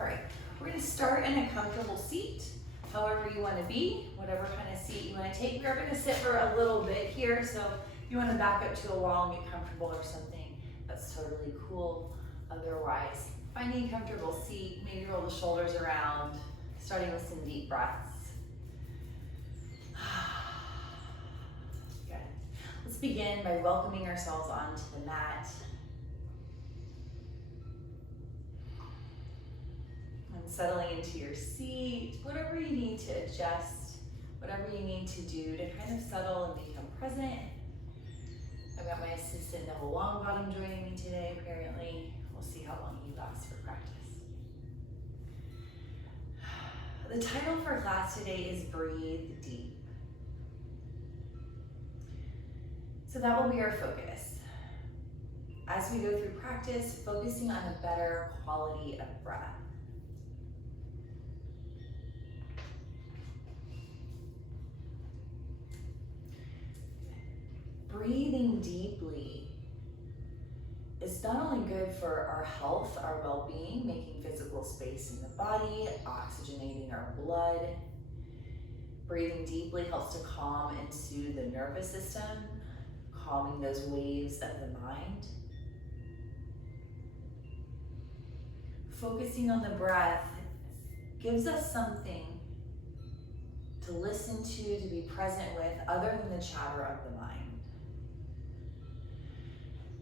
All right, we're gonna start in a comfortable seat, however you wanna be, whatever kind of seat you wanna take. We're gonna sit for a little bit here, so if you wanna back up to a wall and get comfortable or something, that's totally cool. Otherwise, finding a comfortable seat, maybe roll the shoulders around, starting with some deep breaths. Good. Let's begin by welcoming ourselves onto the mat. Settling into your seat, whatever you need to adjust, whatever you need to do to kind of settle and become present. I've got my assistant Neville Longbottom joining me today, apparently. We'll see how long he lasts for practice. The title for class today is Breathe Deep. So that will be our focus. As we go through practice, focusing on a better quality of breath. Breathing deeply is not only good for our health, our well-being, making physical space in the body, oxygenating our blood. Breathing deeply helps to calm and soothe the nervous system, calming those waves of the mind. Focusing on the breath gives us something to listen to be present with, other than the chatter of the mind.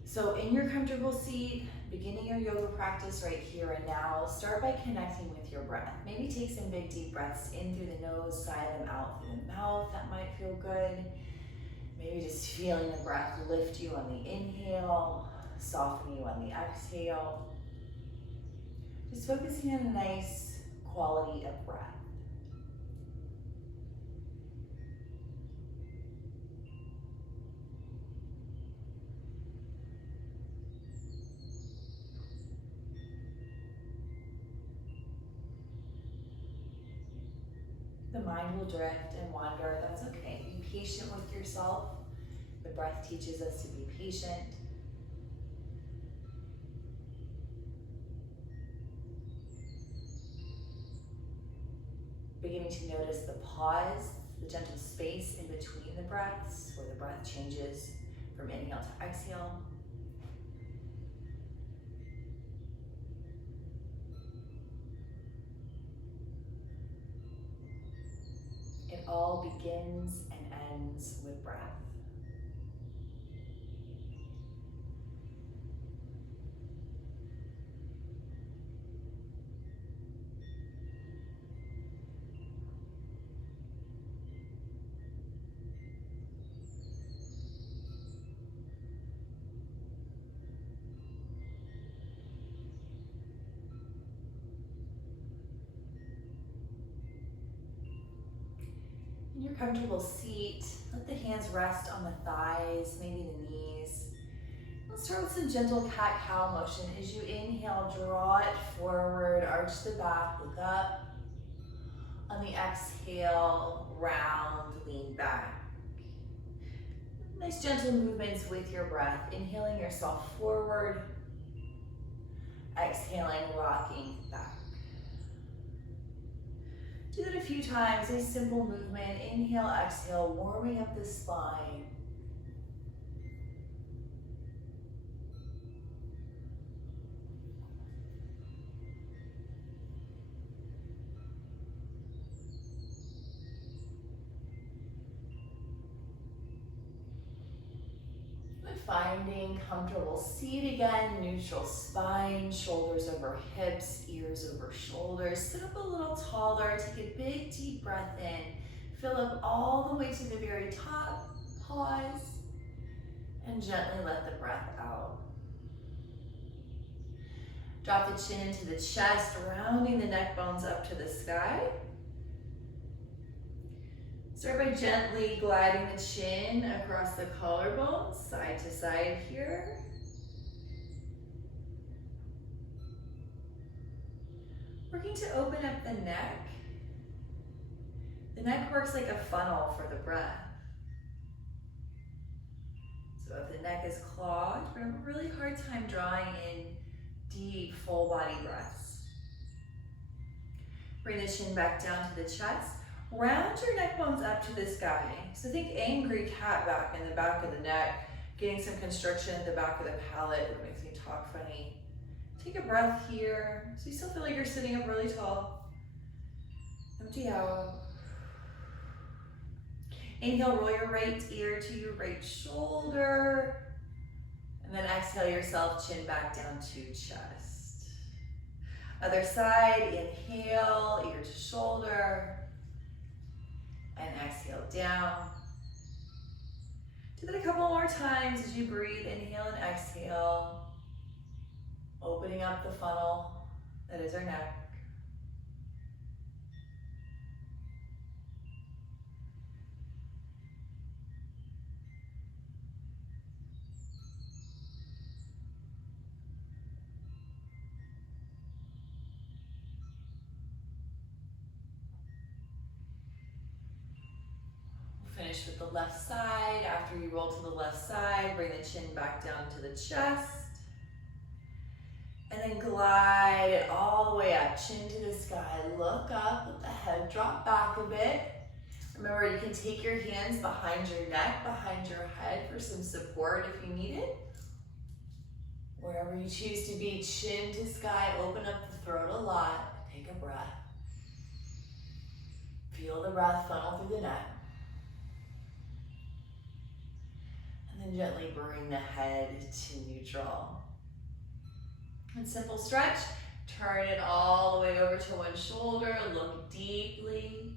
So in your comfortable seat, beginning your yoga practice right here and now, start by connecting with your breath. Maybe take some big deep breaths in through the nose, sigh them out through the mouth. That might feel good. Maybe just feeling the breath lift you on the inhale, soften you on the exhale. Just focusing on a nice quality of breath. The mind will drift and wander, that's okay. Be patient with yourself. The breath teaches us to be patient. Beginning to notice the pause, the gentle space in between the breaths, where the breath changes from inhale to exhale. It all begins and ends with breath. In your comfortable seat, let the hands rest on the thighs, maybe the knees. Let's start with some gentle cat-cow motion. As you inhale, draw it forward, arch the back, look up. On the exhale, round, lean back. Nice gentle movements with your breath. Inhaling yourself forward, exhaling, rocking back. Do that a few times, a simple movement. Inhale, exhale, warming up the spine. Finding comfortable seat again, neutral spine, shoulders over hips, ears over shoulders. Sit up a little taller, take a big deep breath in, fill up all the way to the very top, pause, and gently let the breath out. Drop the chin into the chest, rounding the neck bones up to the sky. Start by gently gliding the chin across the collarbones, side to side here. Working to open up the neck. The neck works like a funnel for the breath. So if the neck is clogged, we're gonna have a really hard time drawing in deep, full body breaths. Bring the chin back down to the chest. Round your neck bones up to the sky. So think angry cat back in the back of the neck, getting some constriction at the back of the palate. It makes me talk funny. Take a breath here. So you still feel like you're sitting up really tall. Empty out. Inhale, roll your right ear to your right shoulder. And then exhale yourself, chin back down to chest. Other side, inhale, ear to shoulder. And exhale down. Do that a couple more times as you breathe. Inhale and exhale. Opening up the funnel that is our neck. Finish with the left side. After you roll to the left side, bring the chin back down to the chest. And then glide it all the way up, chin to the sky. Look up, let the head drop back a bit. Remember, you can take your hands behind your neck, behind your head for some support if you need it. Wherever you choose to be, chin to sky, open up the throat a lot. Take a breath. Feel the breath funnel through the neck. And then gently bring the head to neutral. And simple stretch, turn it all the way over to one shoulder, look deeply.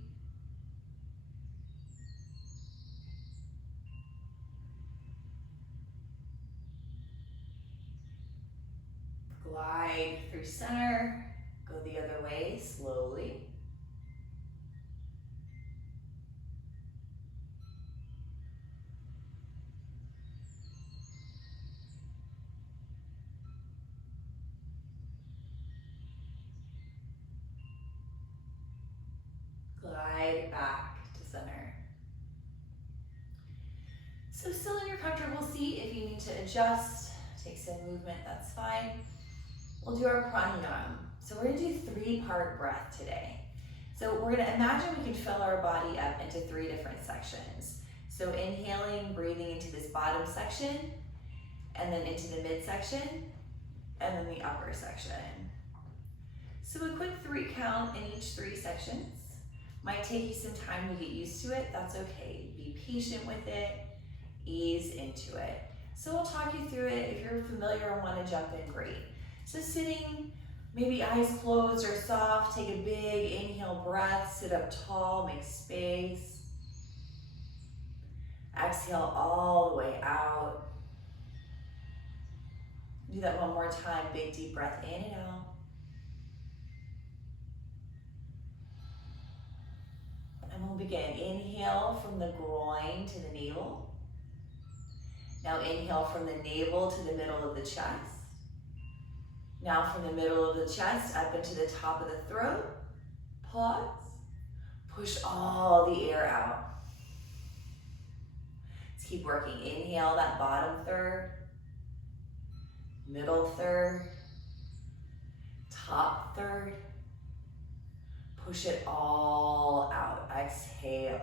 Glide through center, go the other way slowly. Glide back to center. So still in your comfortable seat. If you need to adjust, take some movement, that's fine. We'll do our pranayama. So we're gonna do 3-part breath today. So we're gonna imagine we can fill our body up into 3 different sections. So inhaling, breathing into this bottom section, and then into the midsection, and then the upper section. So a quick 3 count in each 3 sections. Might take you some time to get used to it, that's okay. Be patient with it, ease into it. So we'll talk you through it. If you're familiar and wanna jump in, great. So sitting, maybe eyes closed or soft, take a big inhale breath, sit up tall, make space. Exhale all the way out. Do that one more time, big deep breath in and out. And we'll begin. Inhale from the groin to the navel. Now inhale from the navel to the middle of the chest. Now from the middle of the chest up into the top of the throat. Pause. Push all the air out. Let's keep working. Inhale that bottom third. Middle third. Top third. Push it all out. Exhale.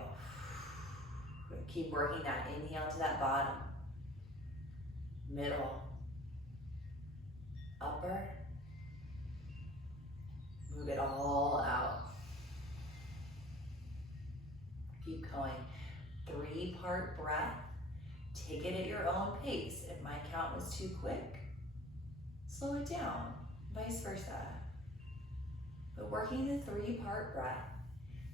Keep working that inhale to that bottom. Middle. Upper. Move it all out. Keep going. 3-part breath. Take it at your own pace. If my count was too quick, slow it down. Vice versa. But working the 3-part breath,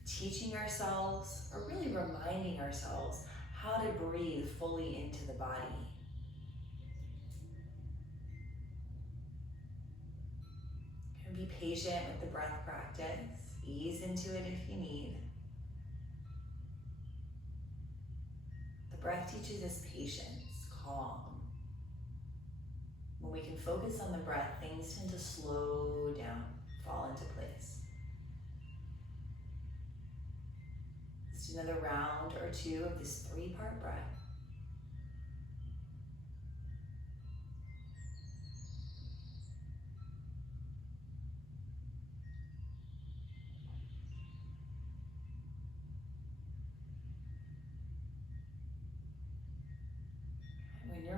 teaching ourselves, or really reminding ourselves how to breathe fully into the body. And be patient with the breath practice. Ease into it if you need. The breath teaches us patience, calm. When we can focus on the breath, things tend to slow down, fall into place. Let's do another round or 2 of this 3-part breath.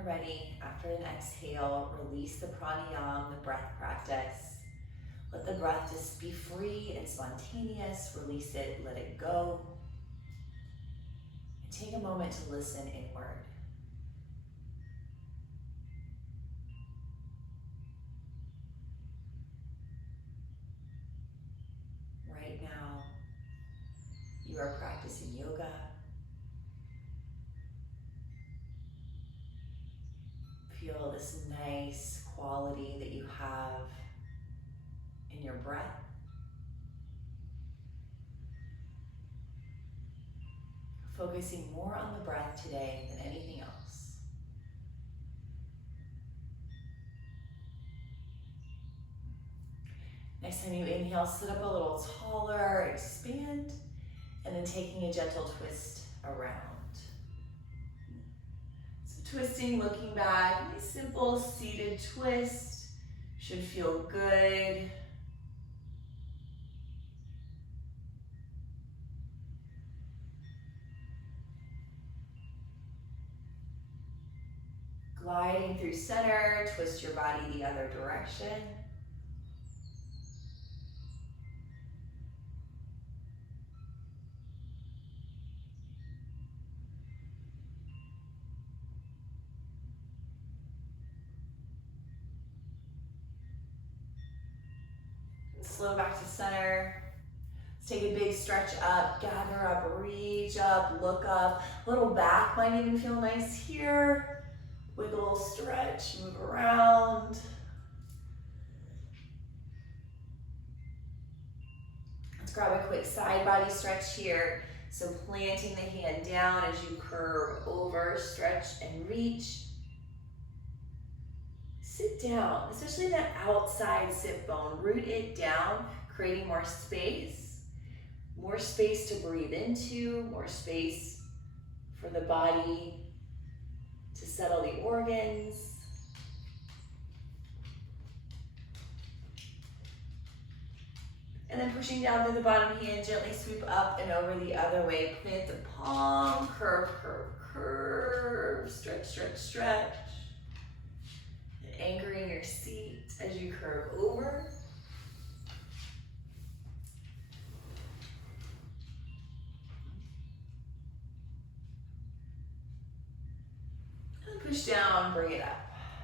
ready, after an exhale, release the pranayama, the breath practice. Let the breath just be free and spontaneous. Release it, let it go. And take a moment to listen inward. Right now, you are practicing yoga. Feel this nice quality that you have in your breath. Focusing more on the breath today than anything else. Next time you inhale, sit up a little taller, expand, and then taking a gentle twist around. So twisting, looking back, nice simple seated twist. Should feel good. Gliding through center, twist your body the other direction. Slow back to center. Let's take a big stretch up, gather up, reach up, look up. Little back might even feel nice here. Wiggle, stretch, move around. Let's grab a quick side body stretch here. So planting the hand down as you curve over, stretch and reach. Sit down, especially that outside sit bone. Root it down, creating more space to breathe into, more space for the body to settle the organs. And then pushing down through the bottom hand, gently sweep up and over the other way. Plant the palm, curve, curve, curve, stretch, stretch, stretch. And anchoring your seat as you curve over. And push down, bring it up.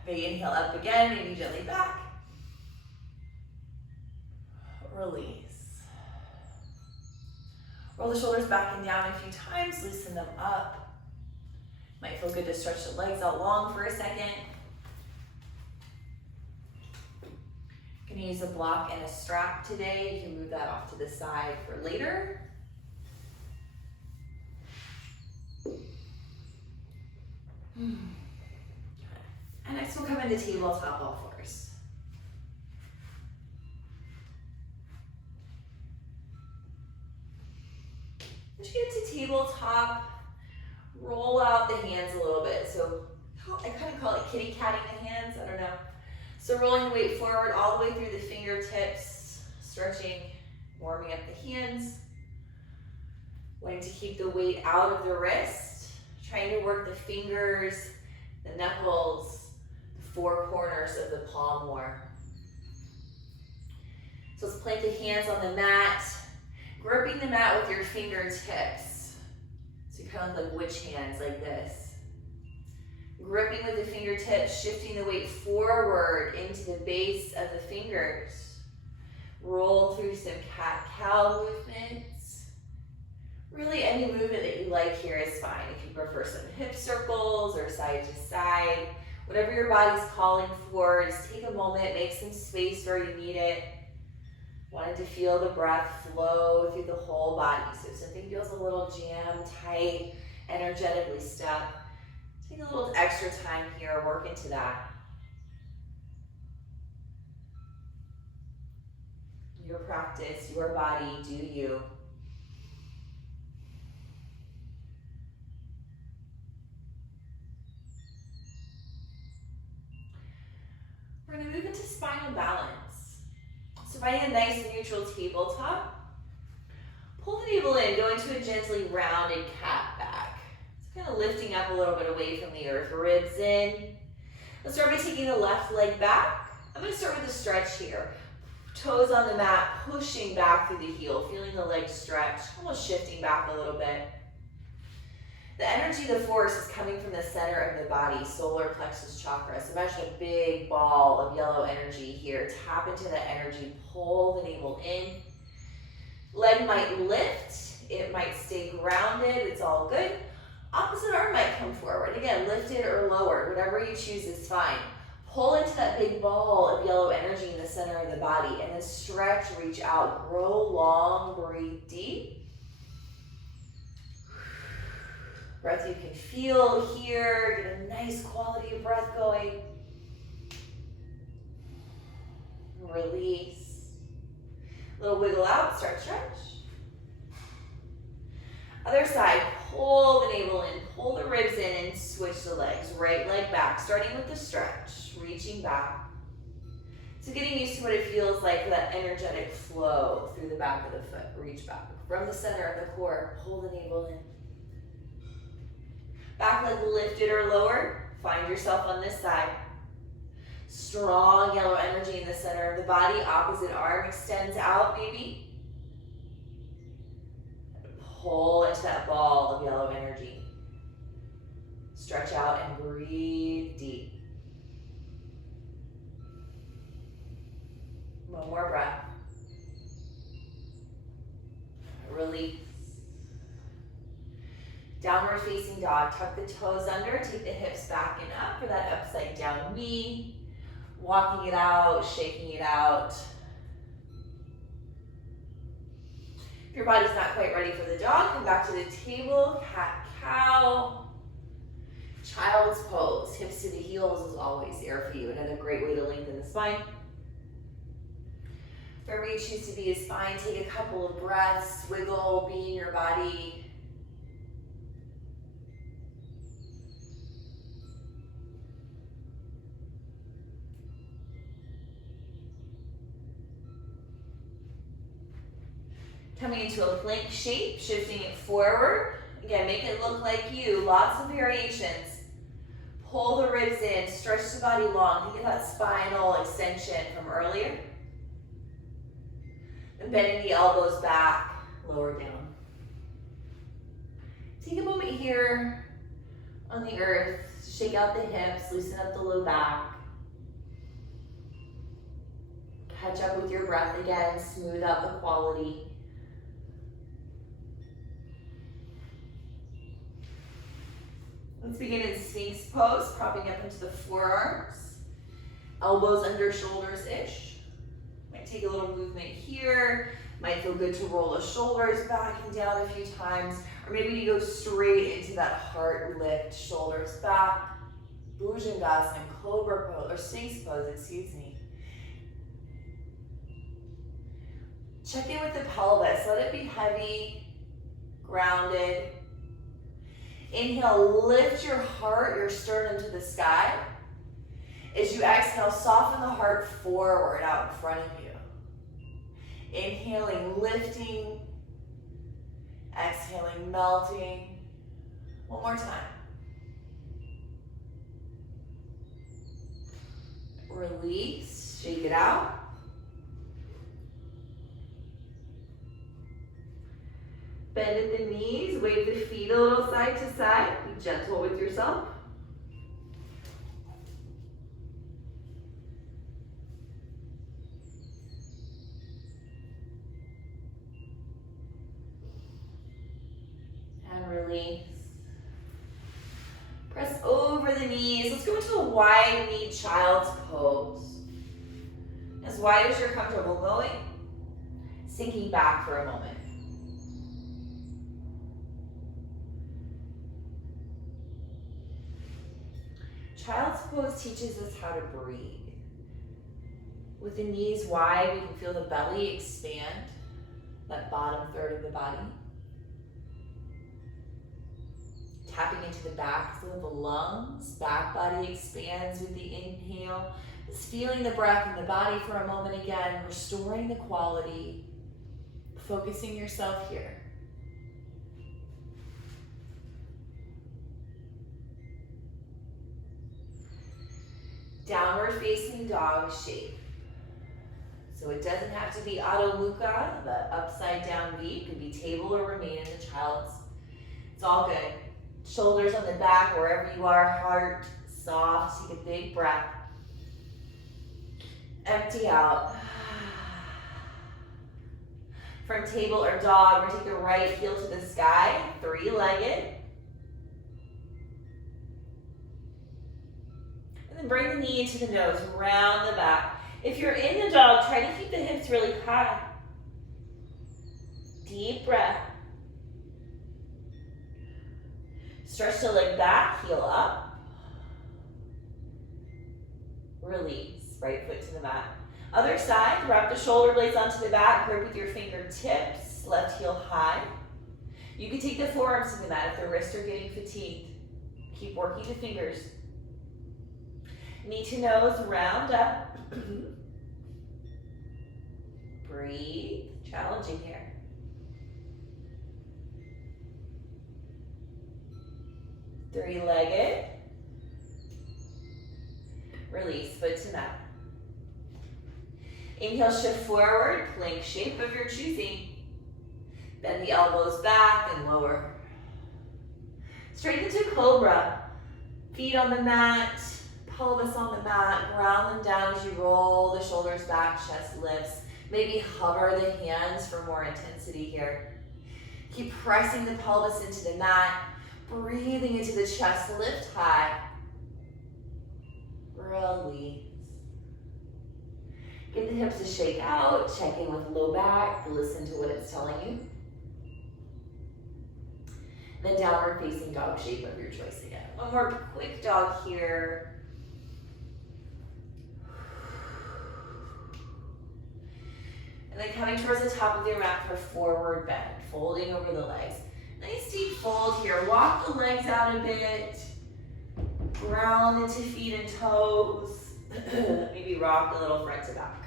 Big inhale up again, maybe gently back. Release. Roll the shoulders back and down a few times, loosen them up. Might feel good to stretch the legs out long for a second. Gonna use a block and a strap today. You can move that off to the side for later. And next we'll come into tabletop all fours. As you get to tabletop, roll out the hands a little bit. So I kind of call it kitty catting the hands, I don't know. So rolling the weight forward all the way through the fingertips, stretching, warming up the hands. Wanting to keep the weight out of the wrist, trying to work the fingers, the knuckles, the four corners of the palm more. So let's plant the hands on the mat, gripping the mat with your fingertips. So kind of like witch hands like this. Gripping with the fingertips, shifting the weight forward into the base of the fingers. Roll through some cat-cow movements. Really any movement that you like here is fine. If you prefer some hip circles or side to side, whatever your body's calling for, just take a moment, make some space where you need it. Wanted to feel the breath flow through the whole body. So if something feels a little jammed, tight, energetically stuck, take a little extra time here, work into that. Your practice, your body, do you. We're gonna move into spinal balance. So finding a nice neutral tabletop, pull the navel in, go into a gently rounded cat back. Kind of lifting up a little bit away from the earth, ribs in. Let's start by taking the left leg back. I'm going to start with a stretch here. Toes on the mat, pushing back through the heel, feeling the leg stretch, almost shifting back a little bit. The energy, the force is coming from the center of the body, solar plexus chakra. So imagine a big ball of yellow energy here. Tap into that energy, pull the navel in. Leg might lift, it might stay grounded, it's all good. Opposite arm might come forward. Again, lifted or lowered, whatever you choose is fine. Pull into that big ball of yellow energy in the center of the body and then stretch, reach out, grow long, breathe deep. Breath you can feel here, get a nice quality of breath going. Release. Little wiggle out, start stretch. Other side, pull the navel in, pull the ribs in and switch the legs. Right leg back, starting with the stretch, reaching back. So getting used to what it feels like for that energetic flow through the back of the foot. Reach back. From the center of the core, pull the navel in. Back leg lifted or lowered. Find yourself on this side. Strong yellow energy in the center of the body. Opposite arm extends out maybe. Pull into that ball of yellow energy. Stretch out and breathe deep. One more breath. Release. Downward facing dog. Tuck the toes under, take the hips back and up for that upside down knee. Walking it out, shaking it out. If your body's not quite ready for the dog, come back to the table, cat, cow. Child's pose, hips to the heels is always there for you. Another great way to lengthen the spine. Wherever you choose to be is fine. Take a couple of breaths, wiggle, be in your body. Coming into a plank shape, shifting it forward. Again, make it look like you. Lots of variations. Pull the ribs in, stretch the body long. Think of that spinal extension from earlier. And bending the elbows back, lower down. Take a moment here on the earth. Shake out the hips, loosen up the low back. Catch up with your breath again, smooth out the quality. Let's begin in Sphinx pose, propping up into the forearms. Elbows under shoulders-ish. Might take a little movement here. Might feel good to roll the shoulders back and down a few times. Or maybe you go straight into that heart lift, shoulders back. Bhujangasana, cobra pose, or Sphinx pose, excuse me. Check in with the pelvis. Let it be heavy, grounded. Inhale, lift your heart, your sternum to the sky. As you exhale, soften the heart forward out in front of you. Inhaling, lifting. Exhaling, melting. One more time. Release, shake it out. Bend at the knees, wave the feet a little side to side. Be gentle with yourself. And release. Press over the knees. Let's go into a wide knee child's pose. As wide as you're comfortable going. Sinking back for a moment. Child's pose teaches us how to breathe. With the knees wide, we can feel the belly expand, that bottom third of the body. Tapping into the backs of the lungs, back body expands with the inhale. Just feeling the breath in the body for a moment again, restoring the quality, focusing yourself here. Downward facing dog shape. So it doesn't have to be Adho Mukha, the upside down V. It could be table or remain in the child's. It's all good. Shoulders on the back, wherever you are, heart soft. Take a big breath. Empty out. From table or dog, we're gonna take the right heel to the sky, three-legged. And then bring the knee into the nose, round the back. If you're in the dog, try to keep the hips really high. Deep breath. Stretch the leg back, heel up. Release, right foot to the mat. Other side, wrap the shoulder blades onto the back, grip with your fingertips, left heel high. You can take the forearms to the mat if the wrists are getting fatigued. Keep working the fingers. Knee to nose, round up. Breathe, challenging here. Three-legged. Release, foot to mat. Inhale, shift forward, plank shape of your choosing. Bend the elbows back and lower. Straighten into cobra. Feet on the mat, pelvis on the mat. Ground them down as you roll the shoulders back, chest lifts. Maybe hover the hands for more intensity here. Keep pressing the pelvis into the mat. Breathing into the chest, lift high. Release. Get the hips to shake out, check in with low back, listen to what it's telling you. Then downward facing dog shape of your choice again. One more quick dog here. And then coming towards the top of your mat for forward bend, folding over the legs. Nice deep fold here. Walk the legs out a bit. Ground into feet and toes. Maybe rock a little front to back.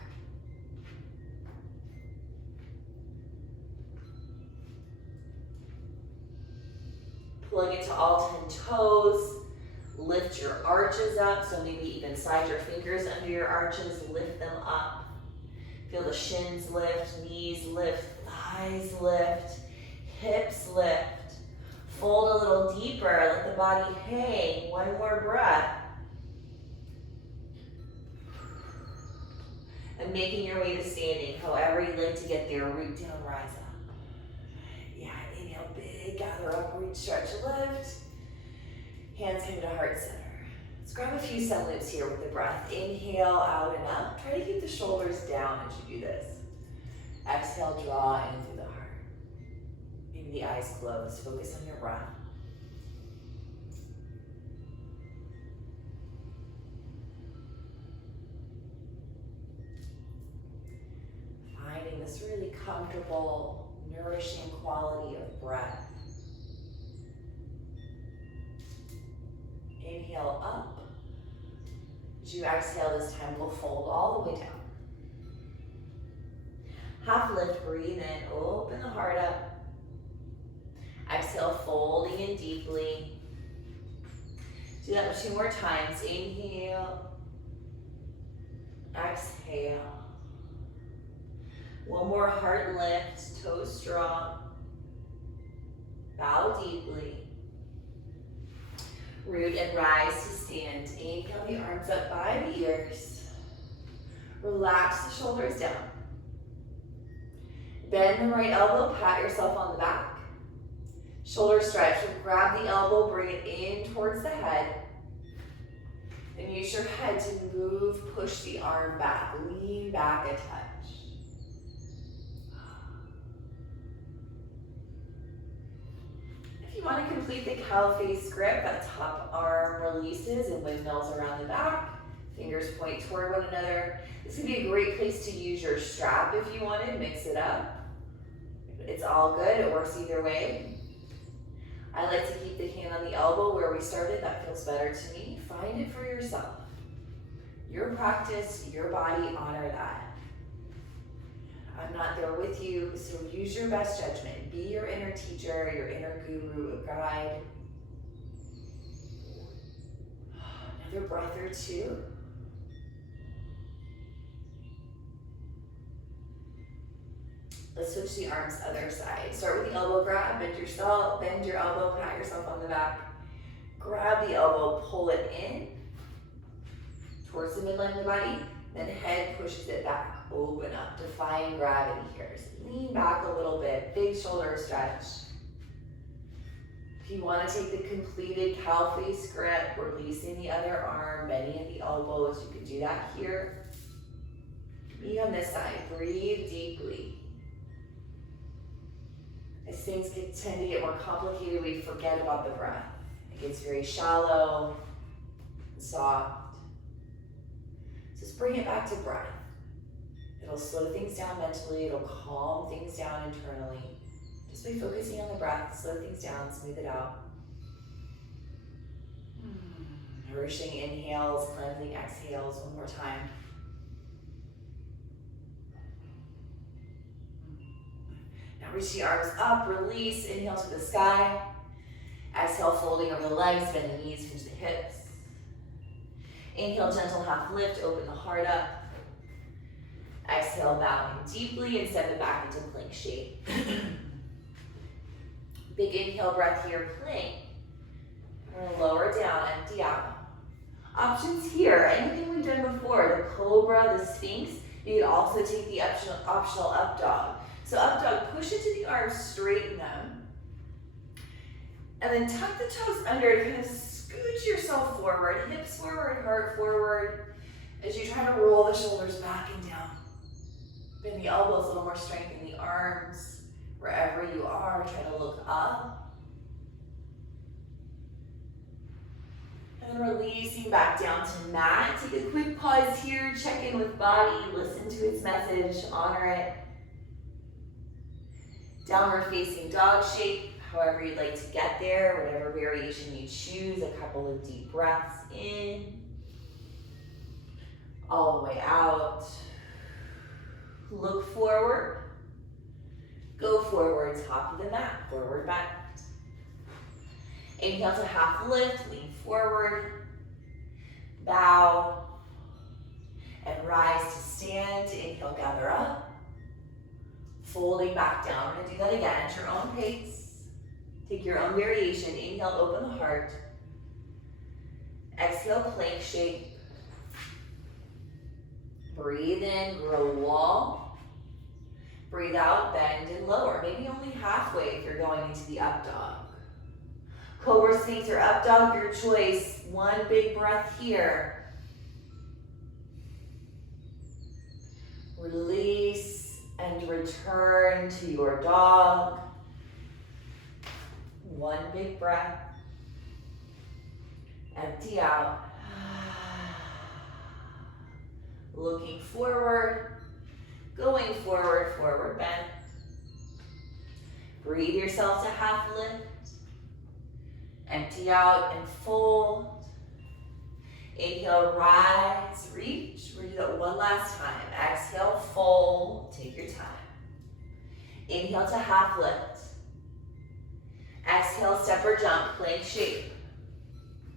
Plug into all 10 toes. Lift your arches up, so maybe even slide your fingers under your arches, lift them up. Feel the shins lift, knees lift, thighs lift, hips lift. Fold a little deeper, let the body hang. One more breath. And making your way to standing, however you'd like to get there, root down, rise up. Yeah, inhale, big, gather up, reach, stretch, lift. Hands come to heart center. Let's grab a few sun loops here with the breath. Inhale, out and up. Try to keep the shoulders down as you do this. Exhale, draw in through the heart. Maybe the eyes closed. Focus on your breath. Finding this really comfortable, nourishing quality of breath. Inhale up. As you exhale this time, we'll fold all the way down. Half lift, breathe in, open the heart up. Exhale, folding in deeply. Do that 2 more times. Inhale. Exhale. One more heart lift, toes strong. Bow deeply. Root and rise to stand. Inhale the arms up by the ears. Relax the shoulders down. Bend the right elbow, pat yourself on the back. Shoulder stretch, grab the elbow, bring it in towards the head. And use your head to move, push the arm back, lean back a touch. If you want to complete the cow face grip, that top arm releases and windmills around the back. Fingers point toward one another. This would be a great place to use your strap if you wanted, mix it up. It's all good, it works either way. I like to keep the hand on the elbow where we started, that feels better to me. Find it for yourself. Your practice, your body, honor that. I'm not there with you, so use your best judgment. Be your inner teacher, your inner guru, guide. Another breath or two. Let's switch the arms other side. Start with the elbow grab, bend your elbow, pat yourself on the back. Grab the elbow, pull it in towards the midline of the body, then head pushes it back. Open up, defying gravity here. So lean back a little bit, big shoulder stretch. If you want to take the completed cow face grip, releasing the other arm, bending at the elbows, you can do that here. Me on this side, breathe deeply. As things tend to get more complicated, we forget about the breath. It gets very shallow and soft. So just bring it back to breath. It'll slow things down mentally, it'll calm things down internally. Just by focusing on the breath, slow things down, smooth it out. Nourishing inhales, cleansing exhales, one more time. Now reach the arms up, release, inhale to the sky. Exhale, folding over the legs, bend the knees, hinge the hips. Inhale, gentle half lift, open the heart up. Exhale, bowing deeply and send it back into plank shape. Big inhale breath here, plank. We're gonna lower down, empty out. Options here, anything we've done before, the cobra, the sphinx. You can also take the optional up dog. So up dog, push into the arms, straighten them. And then tuck the toes under, kind of scooch yourself forward, hips forward, heart forward, as you try to roll the shoulders back and down. Bend the elbows, a little more strength in the arms. Wherever you are, try to look up. And then releasing back down to mat. Take a quick pause here, check in with body, listen to its message, honor it. Downward facing dog shape, however you'd like to get there, whatever variation you choose. A couple of deep breaths in, all the way out. Look forward, go forward, top of the mat, forward bend. Inhale to half lift, lean forward, bow, and rise to stand. Inhale, gather up. Folding back down. We're gonna do that again at your own pace. Take your own variation. Inhale, open the heart. Exhale, plank shape. Breathe in, grow wall. Breathe out, bend and lower. Maybe only halfway if you're going into the up dog. Cobra, sphinx, or up dog, your choice. One big breath here. Release and return to your dog. One big breath. Empty out. Looking forward, going forward, forward bend. Breathe yourself to half lift. Empty out and fold. Inhale, rise, reach. We're gonna do that one last time. Exhale, fold, take your time. Inhale to half lift. Exhale, step or jump, plank shape.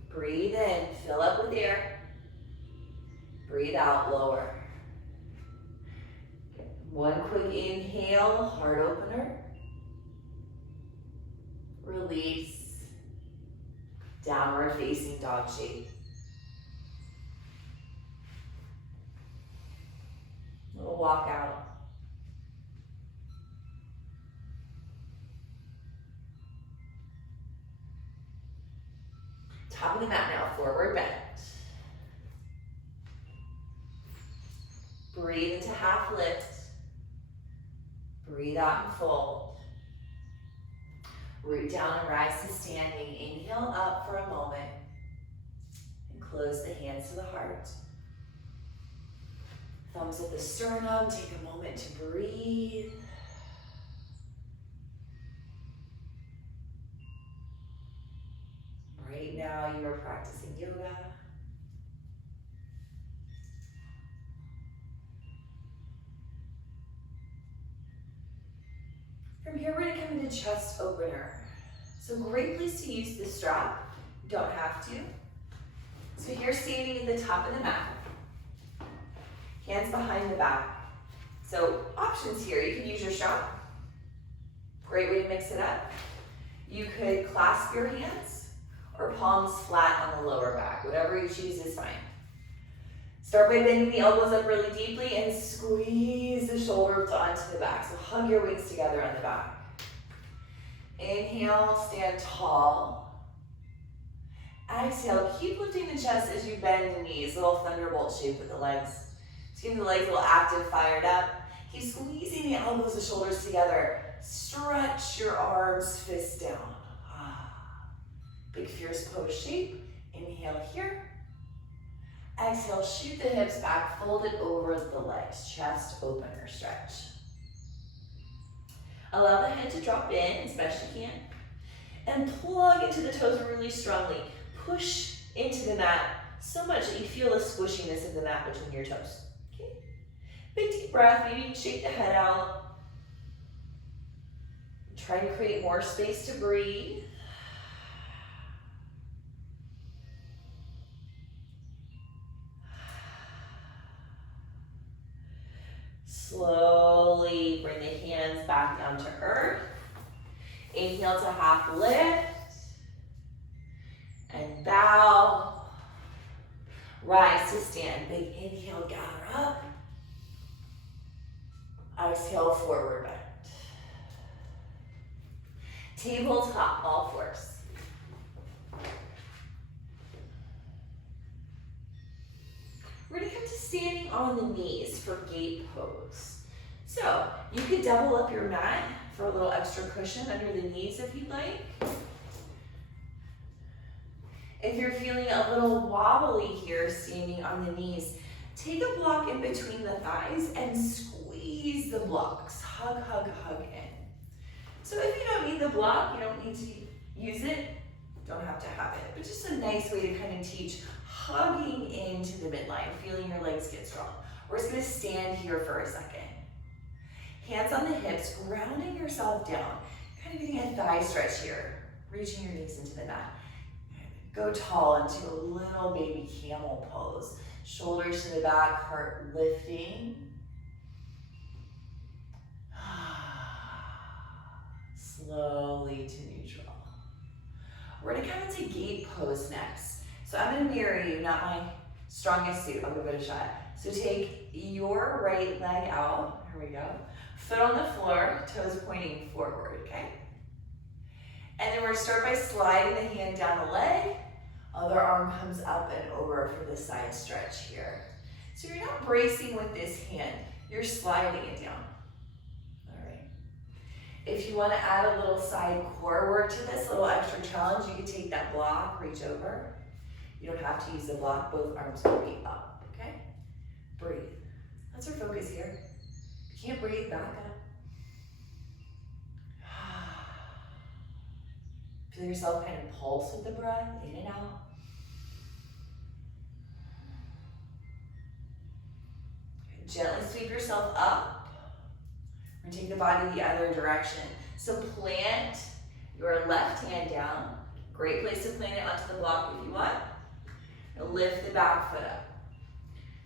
Breathe in, fill up with air. Breathe out, lower. One quick inhale, heart opener. Release. Downward facing dog shape. Little walk out. Top of the mat now, forward bend. Breathe into half lift. Breathe out and fold. Root down and rise to standing. Inhale up for a moment. And close the hands to the heart. Thumbs at the sternum. Take a moment to breathe. Right now you are practicing yoga. From here, we're gonna come into chest opener. So great place to use the strap. You don't have to. So here, standing at the top of the mat. Hands behind the back. So options here, you can use your strap. Great way to mix it up. You could clasp your hands or palms flat on the lower back. Whatever you choose is fine. Start by bending the elbows up really deeply and squeeze the shoulders onto the back. So hug your wings together on the back. Inhale, stand tall. Exhale, keep lifting the chest as you bend the knees. Little thunderbolt shape with the legs. Just keep the legs a little active, fired up. Keep squeezing the elbows, the shoulders together. Stretch your arms, fists down. Big fierce pose shape. Inhale here. Exhale, shoot the hips back, fold it over the legs. Chest open or stretch. Allow the head to drop in as best you can. And plug into the toes really strongly. Push into the mat so much that you feel the squishiness of the mat between your toes. Okay. Big deep breath, maybe you can shake the head out. Try to create more space to breathe. Slowly bring the hands back down to earth. Inhale to half lift. And bow. Rise to stand. Big inhale, gather up. Exhale, forward bend. Tabletop, all fours. We're gonna come to standing on the knees for gate pose. So you could double up your mat for a little extra cushion under the knees if you'd like. If you're feeling a little wobbly here, standing on the knees, take a block in between the thighs and squeeze the blocks. Hug, hug, hug in. So if you don't need the block, you don't need to use it, don't have to have it, but just a nice way to kind of teach hugging into the midline, feeling your legs get strong. We're just gonna stand here for a second. Hands on the hips, grounding yourself down, kind of getting a thigh stretch here, reaching your knees into the mat. Go tall into a little baby camel pose. Shoulders to the back, heart lifting. Slowly to neutral. We're gonna come into gate pose next. So I'm gonna mirror you, not my strongest suit. I'll give it a shot. So take your right leg out. Here we go. Foot on the floor, toes pointing forward, okay? And then we're gonna start by sliding the hand down the leg. Other arm comes up and over for the side stretch here. So you're not bracing with this hand, you're sliding it down. All right. If you want to add a little side core work to this, little extra challenge, you can take that block, reach over. You don't have to use the block, both arms can be up, okay? Breathe. That's our focus here. If you can't breathe, back up. Feel yourself kind of pulse with the breath, in and out. Gently sweep yourself up. We're gonna take the body the other direction. So plant your left hand down. Great place to plant it onto the block if you want. And lift the back foot up.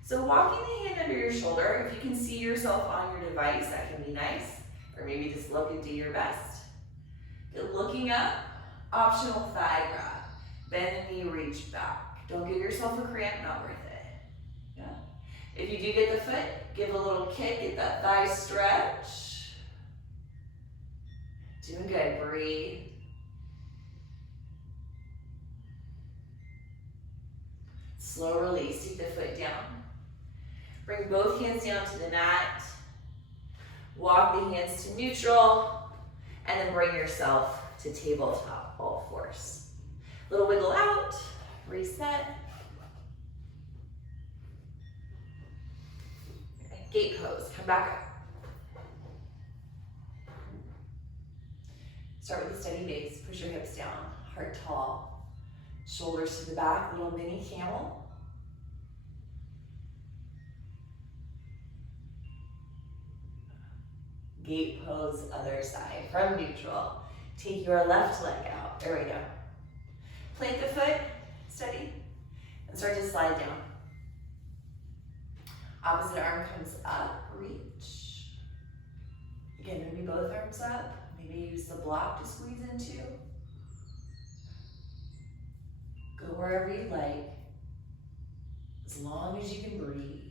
So walking the hand under your shoulder, if you can see yourself on your device, that can be nice. Or maybe just look and do your best. Good, looking up. Optional thigh grab. Bend the knee, reach back. Don't give yourself a cramp, not worth it. Yeah. If you do get the foot, give a little kick, get that thigh stretch. Doing good, breathe. Slow release, take the foot down. Bring both hands down to the mat. Walk the hands to neutral, and then bring yourself to tabletop, all fours. Little wiggle out, reset. Gate pose, come back up. Start with a steady base, push your hips down, heart tall. Shoulders to the back, little mini camel. Gate pose, other side, from neutral. Take your left leg out, there we go. Plant the foot, steady, and start to slide down. Opposite arm comes up, reach. Bring both arms up. Maybe use the block to squeeze into. Go wherever you like, as long as you can breathe.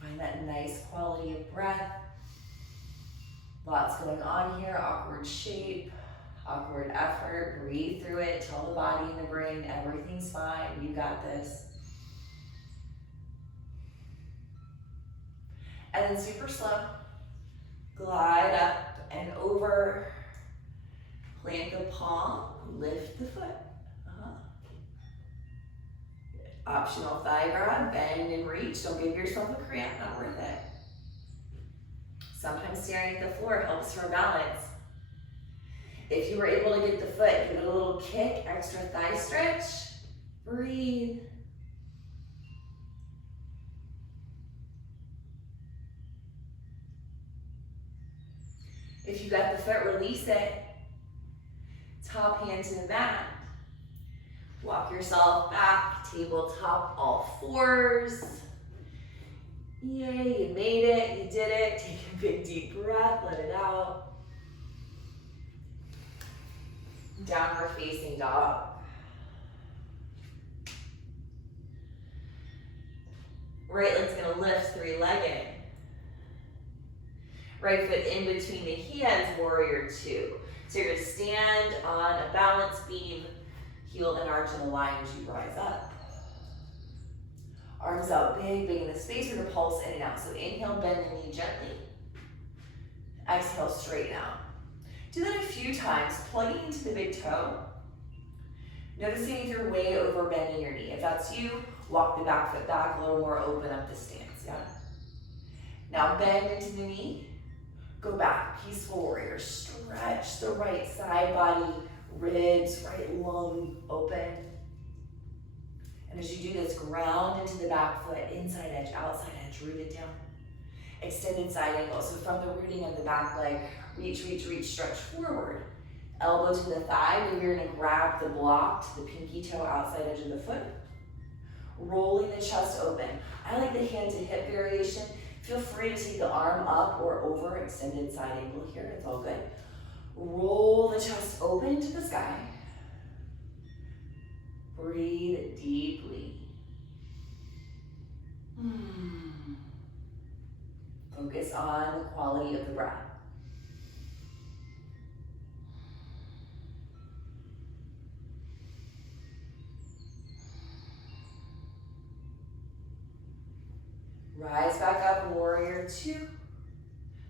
Find that nice quality of breath. Lots going on here, awkward shape, awkward effort. Breathe through it, tell the body and the brain everything's fine, you got this. And then super slow, glide up and over. Plant the palm, lift the foot. Optional thigh grab, bend and reach. Don't give yourself a cramp, not worth it. Sometimes staring at the floor helps for balance. If you were able to get the foot, give it a little kick, extra thigh stretch. Breathe. If you got the foot, release it. Top hand to the mat. Walk yourself back, tabletop all fours. Yay, you made it, you did it. Take a big deep breath, let it out. Downward facing dog. Right leg's gonna lift, three-legged. Right foot in between the hands, warrior two. So you're gonna stand on a balance beam, heel and arch in a line as you rise up. Arms out big, big in the space. We're gonna pulse in and out. So inhale, bend the knee gently. Exhale, straighten out. Do that a few times, plugging into the big toe. Noticing if you're way over bending your knee. If that's you, walk the back foot back a little more, open up the stance, yeah? Now bend into the knee. Go back, peaceful warrior. Stretch the right side body, ribs, right lung open. And as you do this, ground into the back foot, inside edge, outside edge, root it down. Extended side angle. So from the rooting of the back leg, reach, reach, reach, stretch forward. Elbow to the thigh. Maybe you're gonna grab the block to the pinky toe, outside edge of the foot. Rolling the chest open. I like the hand to hip variation. Feel free to take the arm up or over, extended side angle here, it's all good. Roll the chest open to the sky. Breathe deeply. Focus on the quality of the breath. Rise back up, warrior two.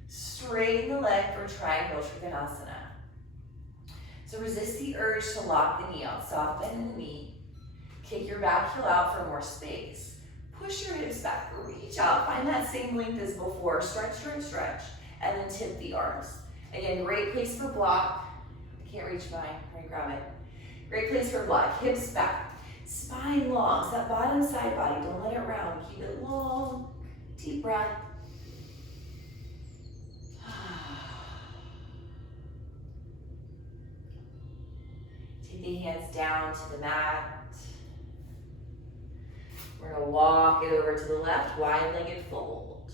Straighten the leg for triangle trikonasana. So resist the urge to lock the knee out. Soft bend in the knee. Kick your back heel out for more space. Push your hips back, reach out. Find that same length as before. Stretch, stretch, stretch. And then tip the arms. Again, great place for block. I can't reach mine, I'm gonna grab it. Great place for block, hips back. Spine long, so that bottom side body, don't let it round. Keep it long. Deep breath. Take the hands down to the mat. We're gonna walk it over to the left, wide-legged fold.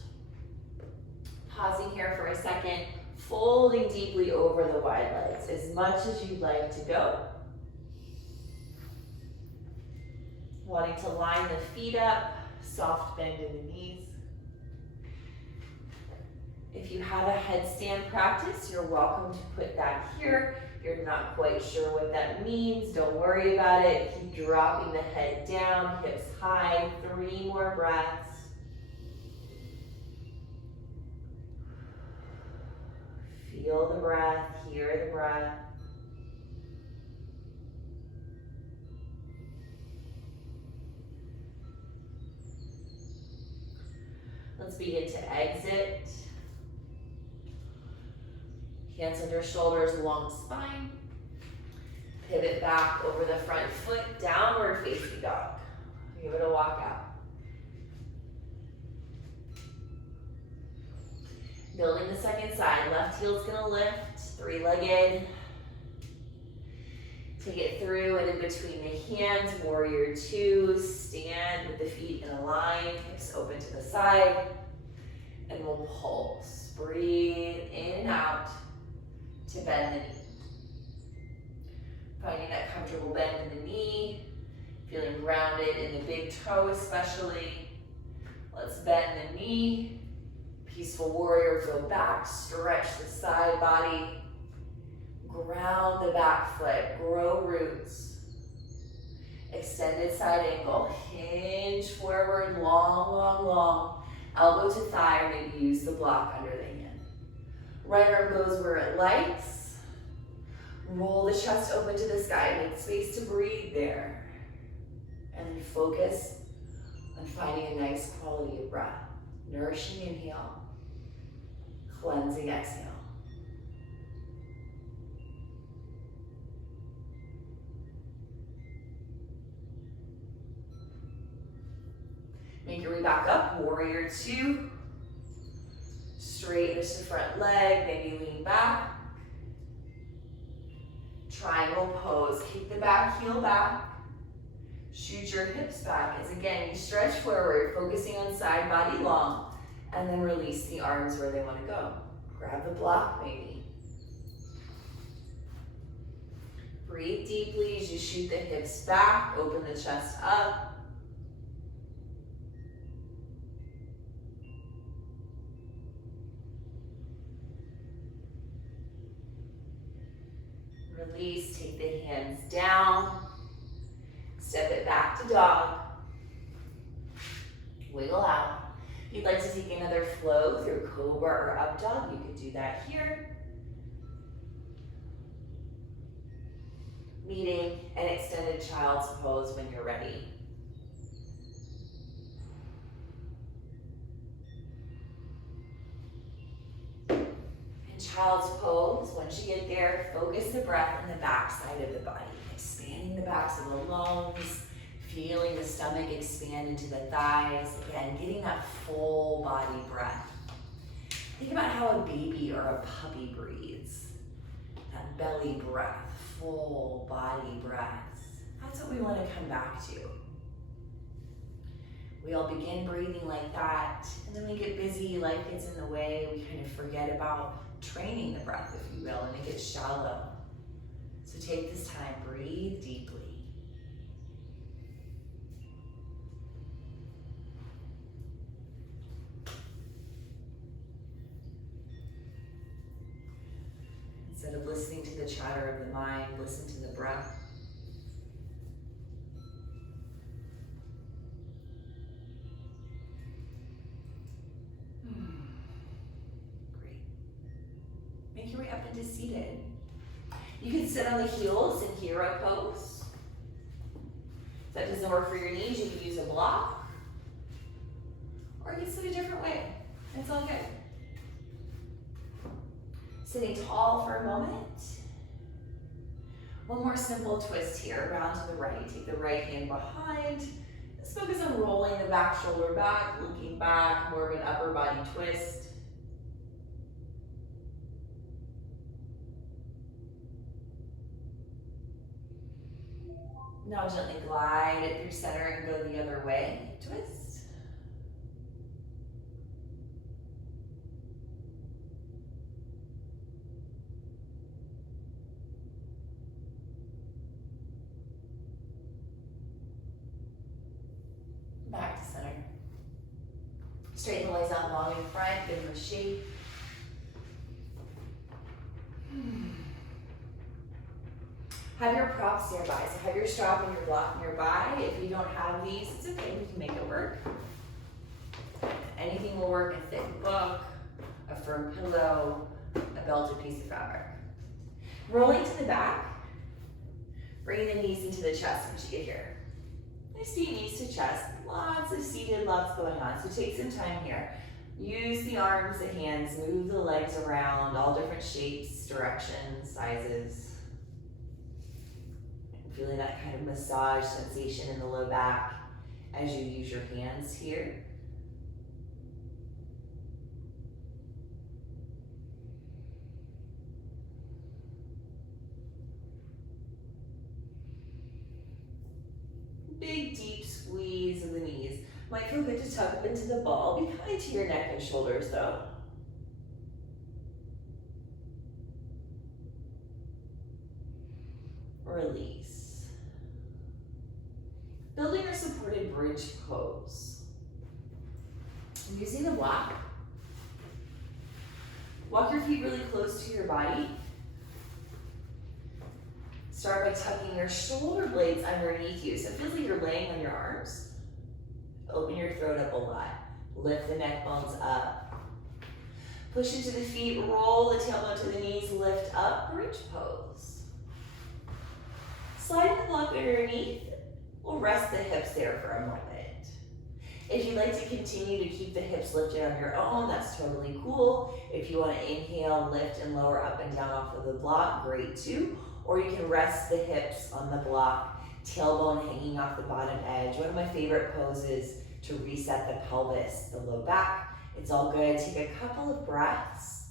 Pausing here for a second, folding deeply over the wide legs, as much as you'd like to go. Wanting to line the feet up, soft bend in the knees. If you have a headstand practice, you're welcome to put that here. You're not quite sure what that means, don't worry about it. Keep dropping the head down, hips high, 3 more breaths. Feel the breath, hear the breath. Let's begin to exit. Hands under shoulders, long spine. Pivot back over the front foot, downward facing dog. Give it a walk out. Building the second side, left heel's gonna lift, 3-legged. Take it through and in between the hands, warrior two. Stand with the feet in a line, hips open to the side, and we'll pulse. Breathe in and out. to bend the knee. Finding that comfortable bend in the knee, feeling grounded in the big toe especially. Let's bend the knee. Peaceful warrior, go back, stretch the side body. Ground the back foot, grow roots. Extended side angle, hinge forward, long, long, long. Elbow to thigh, or maybe use the block under the hand. Right arm goes where it likes. Roll the chest open to the sky, make space to breathe there. And then focus on finding a nice quality of breath. Nourishing inhale, cleansing exhale. Make your way back up, warrior two. Straighten the front leg, maybe lean back. Triangle pose, kick the back heel back. Shoot your hips back as again you stretch forward, focusing on side body long, and then release the arms where they want to go. Grab the block maybe. Breathe deeply as you shoot the hips back, open the chest up. Release, take the hands down. Step it back to dog. Wiggle out. If you'd like to take another flow through cobra or up dog, you could do that here. Meeting an extended child's pose when you're ready. Child's pose. Once you get there, focus the breath on the back side of the body, expanding the backs of the lungs, feeling the stomach expand into the thighs. Again, getting that full body breath. Think about how a baby or a puppy breathes. That belly breath, full body breaths. That's what we want to come back to. We all begin breathing like that, and then we get busy, life gets in the way, we kind of forget about training the breath, if you will, and it gets shallow. So take this time, breathe deeply. Instead of listening to the chatter of the mind, listen to the breath. Make your way up into seated. You can sit on the heels in hero pose. If that doesn't work for your knees, you can use a block. Or you can sit a different way. It's all good. Sitting tall for a moment. One more simple twist here, round to the right. Take the right hand behind. Let's focus on rolling the back shoulder back, looking back, more of an upper body twist. Now gently glide it through center and go the other way. Twist. Back to center. Straighten the legs out long in front, give them a shape. Have your props nearby, so have your strap and your block nearby. If you don't have these, it's okay, we can make it work. Anything will work, a thick book, a firm pillow, a belted piece of fabric. Rolling to the back, bring the knees into the chest once you get here. Nice deep knees to chest, lots of seated, lots going on, so take some time here. Use the arms, the hands, move the legs around, all different shapes, directions, sizes. Feeling that kind of massage sensation in the low back as you use your hands here. Big deep squeeze of the knees. Might feel good to tuck up into the ball. Be kind to your neck and shoulders though. release. Building our supported bridge pose. Using the block, walk your feet really close to your body. Start by tucking your shoulder blades underneath you, so it feels like you're laying on your arms. Open your throat up a lot. Lift the neck bones up. Push into the feet, roll the tailbone to the knees, lift up, bridge pose. Slide the block underneath. We'll rest the hips there for a moment. If you'd like to continue to keep the hips lifted on your own, that's totally cool. If you want to inhale, lift and lower up and down off of the block, great too. Or you can rest the hips on the block, tailbone hanging off the bottom edge. One of my favorite poses to reset the pelvis, the low back. It's all good. Take a couple of breaths.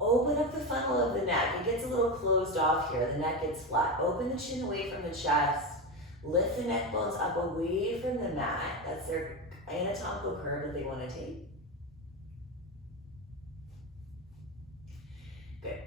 Open up the funnel of the neck. It gets a little closed off here. The neck gets flat. Open the chin away from the chest. Lift the neck bones up away from the mat. That's their anatomical curve that they want to take. Good.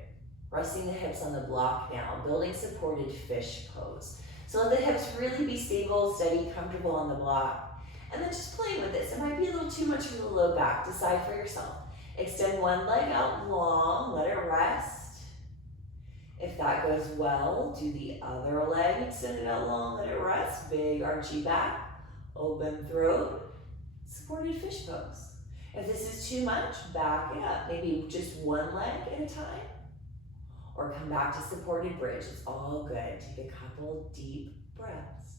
Resting the hips on the block now. Building supported fish pose. So let the hips really be stable, steady, comfortable on the block. And then just playing with this. It might be a little too much for the low back. Decide for yourself. Extend one leg out long. Let it rest. If that goes well, do the other leg. Extend it out long. Let it rest. Big archy back. Open throat. Supported fish pose. If this is too much, back it up. Maybe just one leg at a time. Or come back to supported bridge. It's all good. Take a couple deep breaths.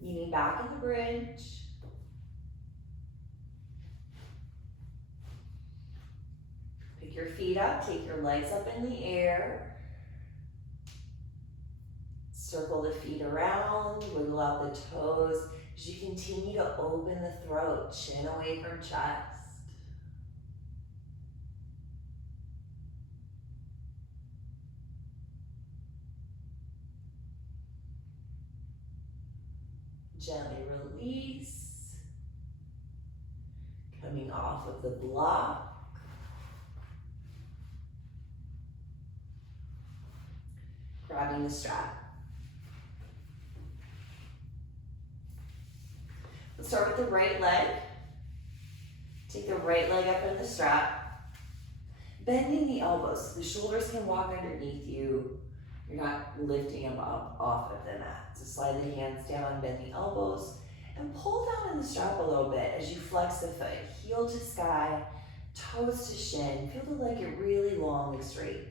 Leaning back in the bridge. Pick your feet up, take your legs up in the air. Circle the feet around, wiggle out the toes as you continue to open the throat, chin away from chest. Gently release. Coming off of the block. Grabbing the strap. Let's start with the right leg. Take the right leg up in the strap. Bending the elbows so the shoulders can walk underneath you. You're not lifting them up off of the mat. So slide the hands down, bend the elbows, and pull down in the strap a little bit as you flex the foot. Heel to sky, toes to shin. Feel the leg get really long and straight.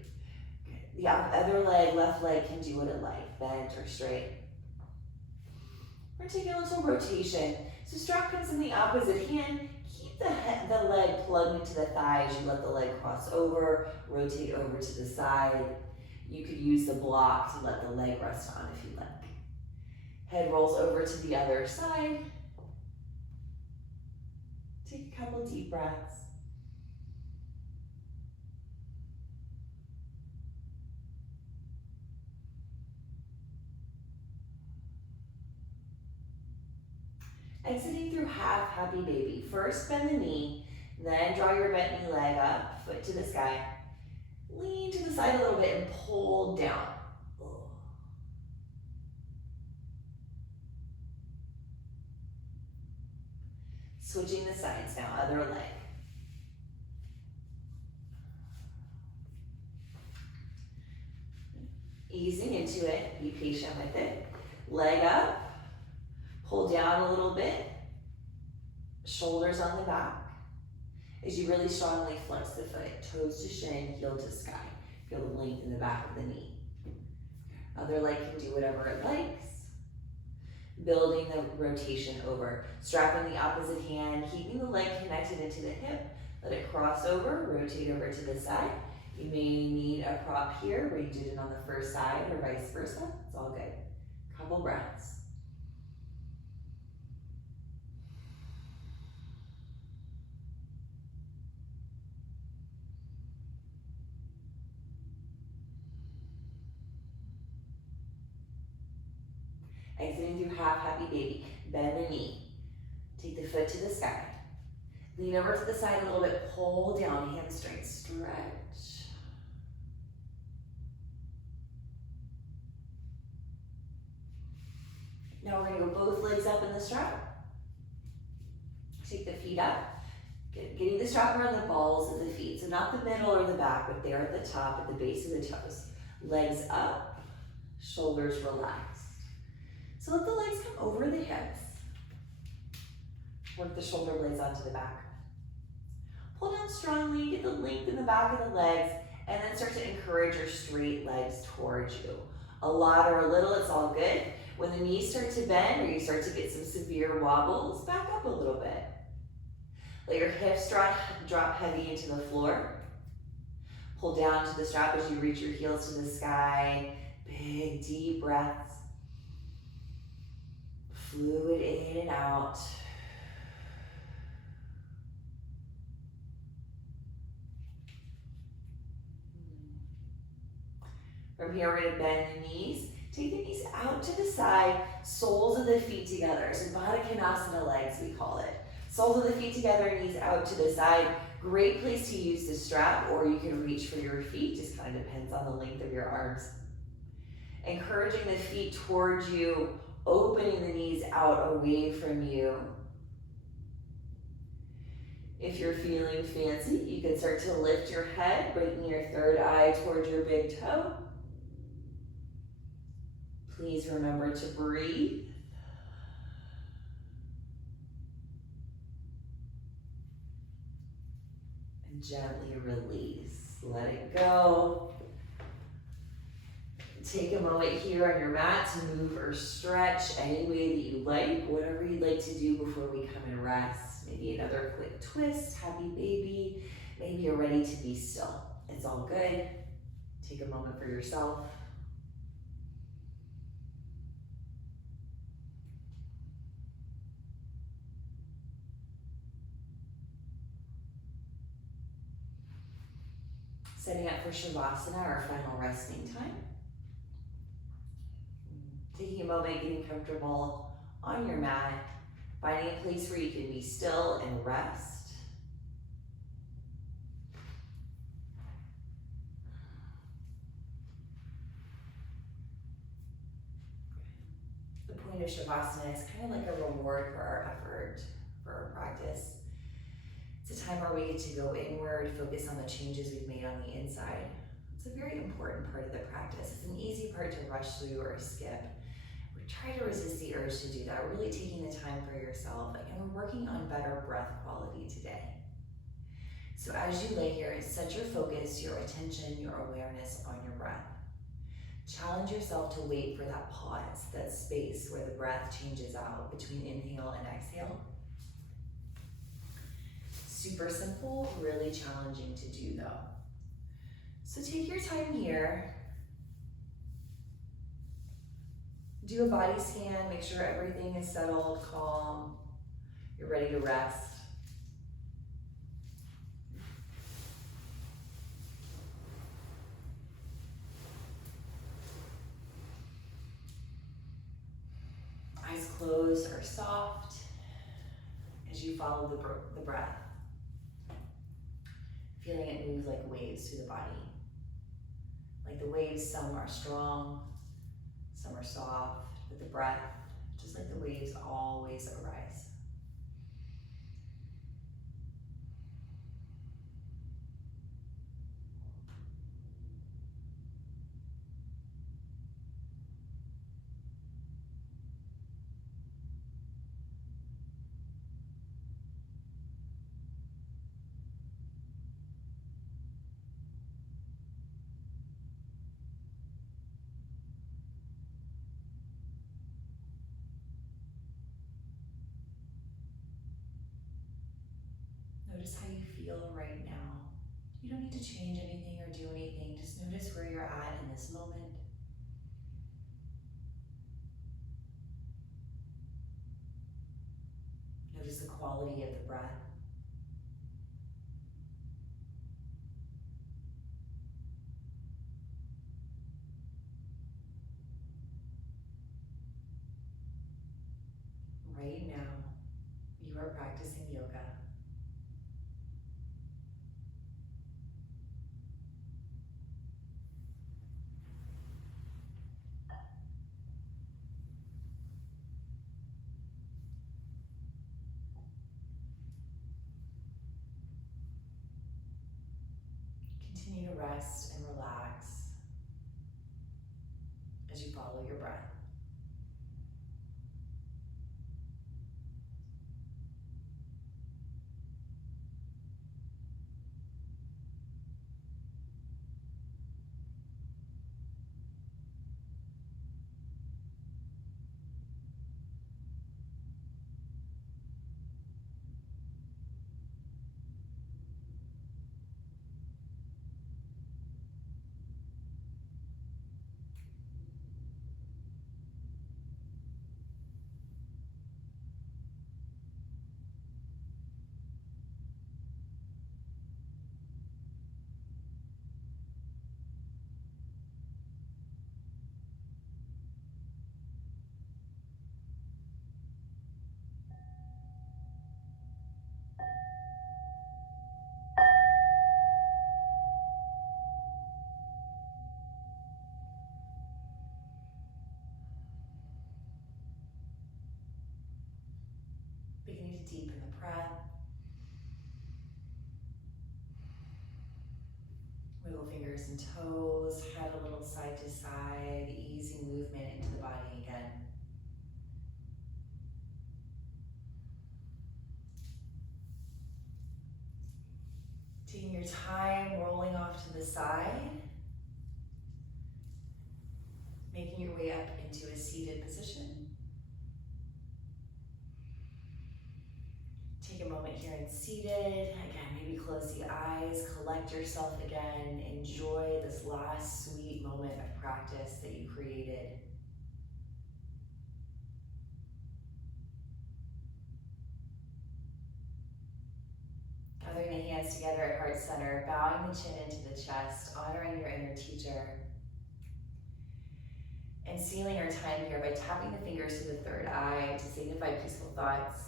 The other leg, left leg, can do what it like, bent or straight. We're taking a little rotation. So strap comes in the opposite hand. Keep the leg plugged into the thigh as you let the leg cross over, rotate over to the side. You could use the block to let the leg rest on if you like. Head rolls over to the other side. Take a couple deep breaths. Exiting through half happy baby. First bend the knee, then draw your bent knee leg up, foot to the sky. Lean to the side a little bit and pull down. Switching the sides now, other leg. Easing into it, be patient with it. Leg up. Pull down a little bit, shoulders on the back. As you really strongly flex the foot, toes to shin, heel to sky. Feel the length in the back of the knee. Other leg can do whatever it likes. Building the rotation over. Strapping the opposite hand, keeping the leg connected into the hip. Let it cross over, rotate over to the side. You may need a prop here where you did it on the first side or vice versa. It's all good. Couple breaths. Exiting through half, happy baby. Bend the knee. Take the foot to the sky. Lean over to the side a little bit, pull down, hamstring stretch. Now we're gonna go both legs up in the strap. Take the feet up. Getting the strap around the balls of the feet. So not the middle or the back, but there at the top, at the base of the toes. Legs up, shoulders relaxed. So let the legs come over the hips. Work the shoulder blades onto the back. Pull down strongly, get the length in the back of the legs, and then start to encourage your straight legs towards you. A lot or a little, it's all good. When the knees start to bend or you start to get some severe wobbles, back up a little bit. Let your hips drop heavy into the floor. Pull down to the strap as you reach your heels to the sky. Big, deep breaths. Fluid in and out. From here, we're gonna bend the knees. Take the knees out to the side, soles of the feet together. So Baddha Konasana legs, we call it. Soles of the feet together, knees out to the side. Great place to use the strap, or you can reach for your feet, just kind of depends on the length of your arms. Encouraging the feet towards you, opening the knees out away from you. If you're feeling fancy, you can start to lift your head, bringing your third eye towards your big toe. Please remember to breathe. And gently release. Let it go. Take a moment here on your mat to move or stretch any way that you like, whatever you'd like to do before we come and rest. Maybe another quick twist, happy baby. Maybe you're ready to be still. It's all good. Take a moment for yourself. Setting up for Shavasana, our final resting time. Taking a moment, getting comfortable on your mat, finding a place where you can be still and rest. The point of Shavasana is kind of like a reward for our effort, for our practice. It's a time where we get to go inward, focus on the changes we've made on the inside. It's a very important part of the practice. It's an easy part to rush through or skip. We try to resist the urge to do that. We're really taking the time for yourself, and we're working on better breath quality today. So as you lay here, set your focus, your attention, your awareness on your breath. Challenge yourself to wait for that pause, that space where the breath changes out between inhale and exhale. Super simple, really challenging to do though. So take your time here. Do a body scan, make sure everything is settled, calm. You're ready to rest. Eyes closed or soft as you follow the breath. Feeling it move like waves through the body. Like the waves, some are strong, some are soft, but the breath, just like the waves, always arise. Notice how you feel right now. You don't need to change anything or do anything. Just notice where you're at in this moment. Notice the quality of the breath. Continue to rest and relax as you follow your breath. Beginning to deepen the breath. Wiggle fingers and toes, head a little side to side, easy movement into the body again. Taking your time, rolling off to the side, making your way up into a seated position. Take a moment here and seated. Again, maybe close the eyes, collect yourself again. Enjoy this last sweet moment of practice that you created. Gathering the hands together at heart center, bowing the chin into the chest, honoring your inner teacher. And sealing our time here by tapping the fingers to the third eye to signify peaceful thoughts.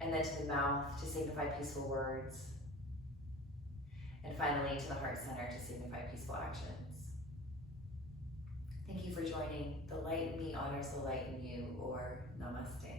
And then to the mouth to signify peaceful words. And finally to the heart center to signify peaceful actions. Thank you for joining. The light in me honors the light in you, or namaste.